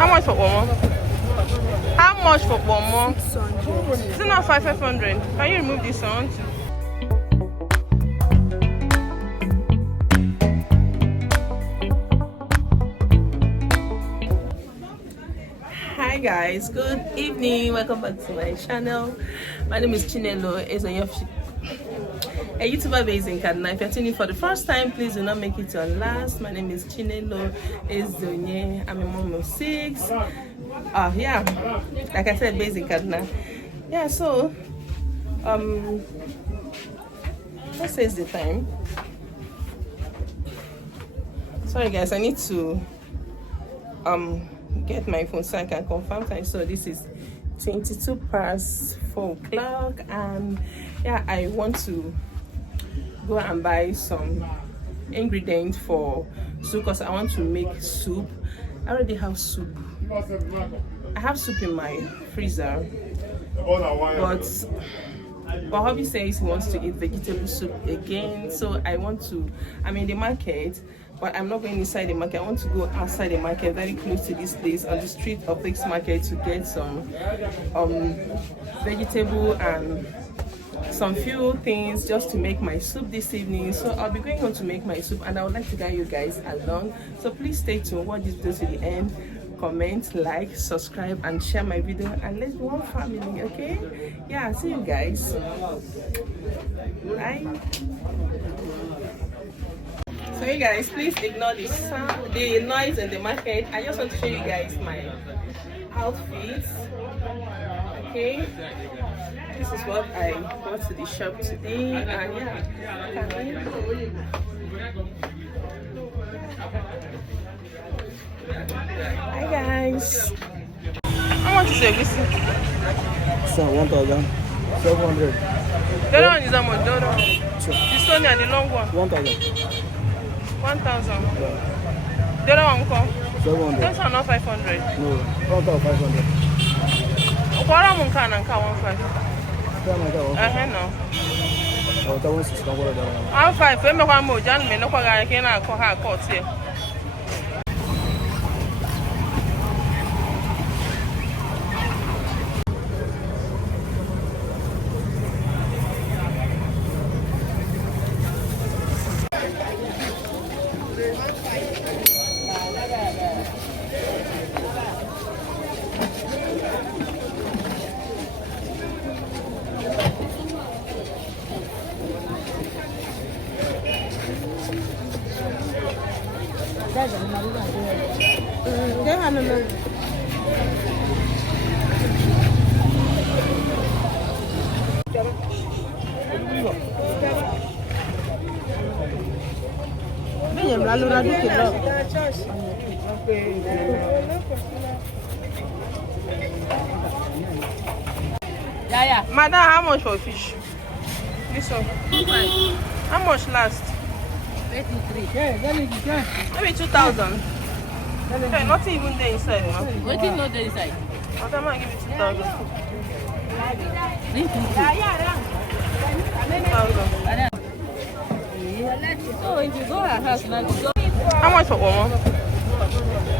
How much for one more? How much for one more? 600. Is it not 500? Can you remove this one? Hi guys, good evening. Welcome back to my channel. My name is Chinelo Ezeonye, a YouTuber based in Kaduna. If you're tuning for the first time, please do not make it your last. My name is Chinelo Ezeonye. I'm a mom of 6. Yeah, like I said, based in Kaduna. Yeah, so what says the time? Sorry guys, I need to get my phone so I can confirm time. So this is 22 past 4 o'clock, and yeah, I want to go and buy some ingredients for soup because I want to make soup. I already have soup. I have soup in my freezer, but hubby says he wants to eat vegetable soup again. So I want to, I'm in the market, but I'm not going inside the market. I want to go outside the market, very close to this place, on the street of this market, to get some vegetable and some few things just to make my soup this evening. So I'll be going on to make my soup, and I would like to guide you guys along. So please stay tuned, watch this video to the end, comment, like, subscribe, and share my video, and let's be one family. Okay, yeah, see you guys. Bye. So you guys, please ignore the sound, the noise in the market. I just want to show you guys my outfits. Okay, this is what I bought to the shop today, and yeah, hi guys. How much is Egusi? So 1,700. The other one is how much? The other one? This one and the long one? 1,000. 1,000. The other one come? 700. Those are not 500. No, 1,500. What am I going to 1,500? No. That one's 600. I'm 5. Let me go more. Jan me no kwa ga ke na ko ha court here. Yeah. Madam, how much for fish? This one. 2.5. How much last? 33. Maybe 2,000. Okay, nothing even there inside, no? What is not there inside? Madam, I'll give you 2,000. 2,000. So if you go her house now, you go. How much for one more?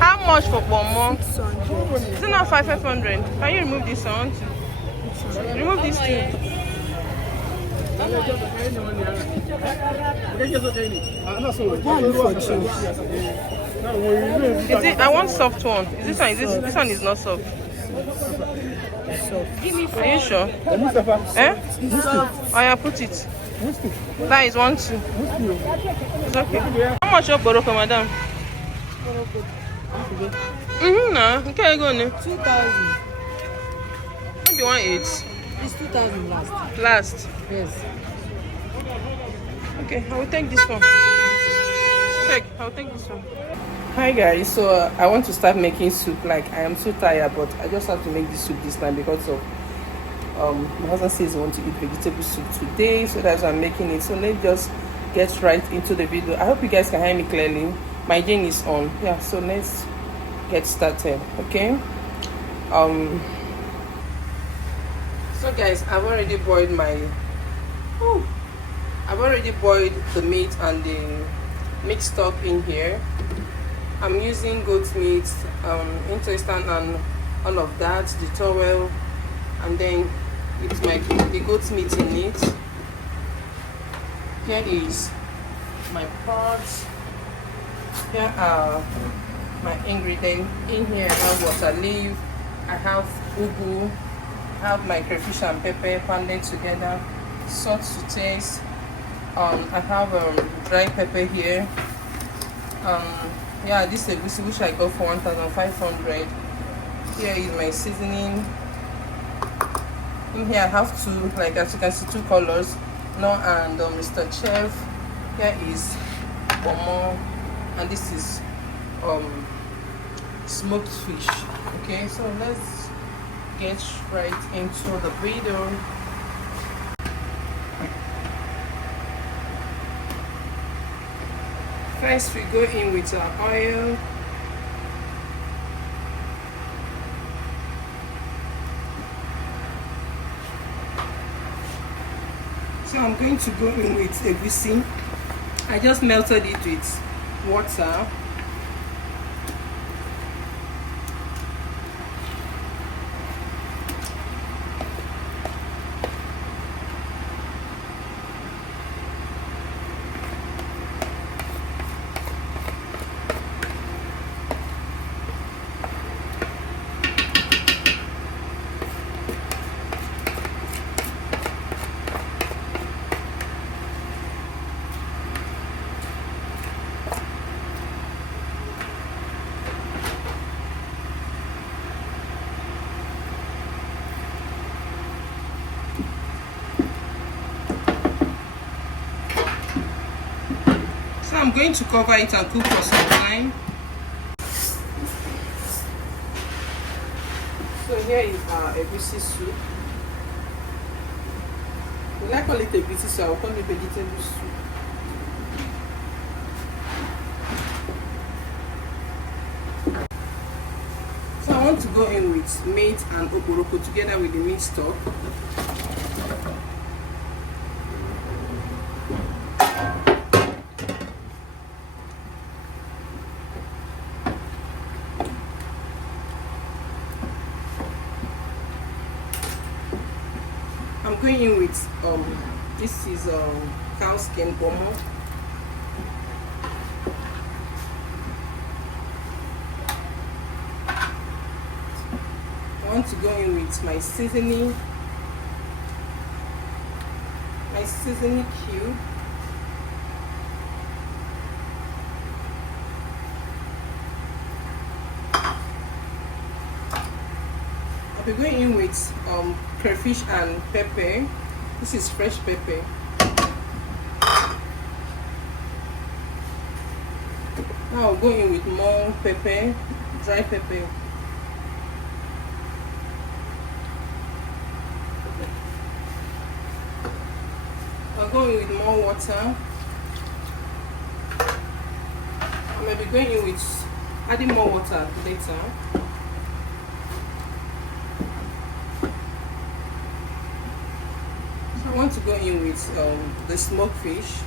How much for one more? 600. Is it not 500? Can you remove this one? Remove this too. Is it? I want soft one. Is this one? Is this one is not soft. Are you sure? Eh? Oh yeah, put it. That is 1, 2. It's okay. How much your boroko, madam? No. Okay, go on. 2,000. Maybe 1.8. It's 2,000 last. Last. Yes. Okay, I will take this one. I'll take this one. Hi guys, so I want to start making soup. Like, I am so tired, but I just have to make this soup this time because of my husband says he wants to eat vegetable soup today, so that's why I'm making it. So let's just get right into the video. I hope you guys can hear me clearly. My gain is on. Yeah, so let's get started. Okay. So guys, I've already boiled the meat and the mixed stock in here. I'm using goat meat, intestine and all of that, the towel, and then it's the goat meat in it. Here is my pots. Here are my ingredients. In here I have water leaf, I have ugu, I have my crayfish and pepper pounded together, salt to taste. I have dry pepper here. Yeah, this is egusi which I got for 1,500. Here is my seasoning. In here I have two, like as you can see, two colors, no and Mr. Chef. Here is pomo, and this is smoked fish. Okay, so let's get right into the video. First we go in with our oil. So I'm going to go in with egusi. I just melted it with water. So I'm going to cover it and cook for some time. So here is our egusi soup. We like call it egusi, so I'll call it vegetable soup. So I want to go in with meat and oporoko together with the meat stock. I'm going in with this is cow skin pomo. I want to go in with my seasoning cube. I'll be going in with crayfish and pepper. This is fresh pepper. Now I'll go in with more pepper, dry pepper. I'll go in with more water. I may be going in with adding more water later. I want to go in with the smoked fish.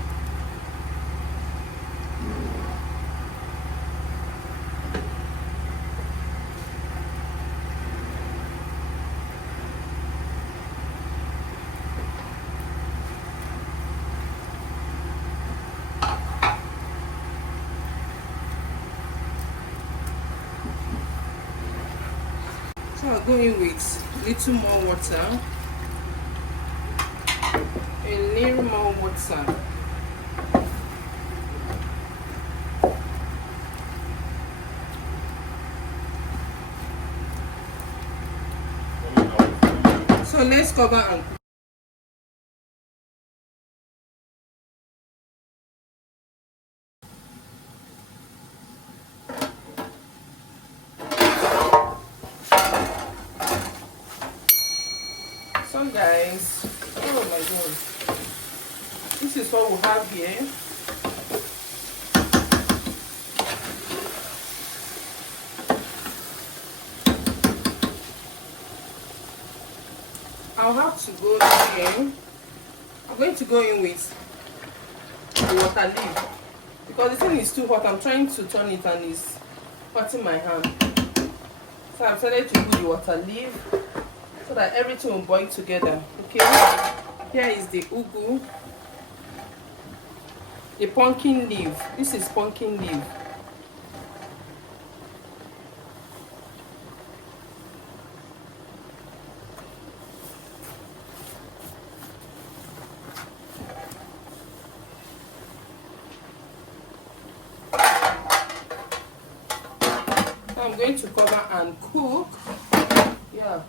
So I'll go in with little more water. A little more water. So let's cover and cook. So guys, oh my god, this is what we have here. I'll have to go in. I'm going to go in with the water leaf because the thing is too hot. I'm trying to turn it and it's hurting my hand. So I've decided to put the water leaf so that everything will boil together. Okay, here is the ugu, the pumpkin leaf. This is pumpkin leaf. I'm going to cover and cook. Yeah.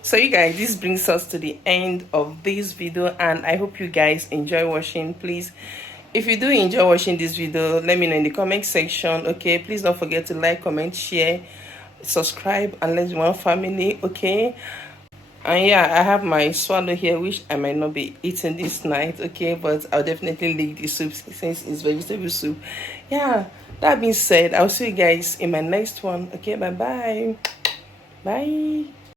So you guys, this brings us to the end of this video, and I hope you guys enjoy watching. Please, if you do enjoy watching this video, let me know in the comment section. Okay, please don't forget to like, comment, share, subscribe, and let's be one family. Okay, and yeah, I have my swallow here, which I might not be eating this night. Okay, but I'll definitely leave the soup since it's vegetable soup. Yeah, that being said, I'll see you guys in my next one. Okay, bye bye.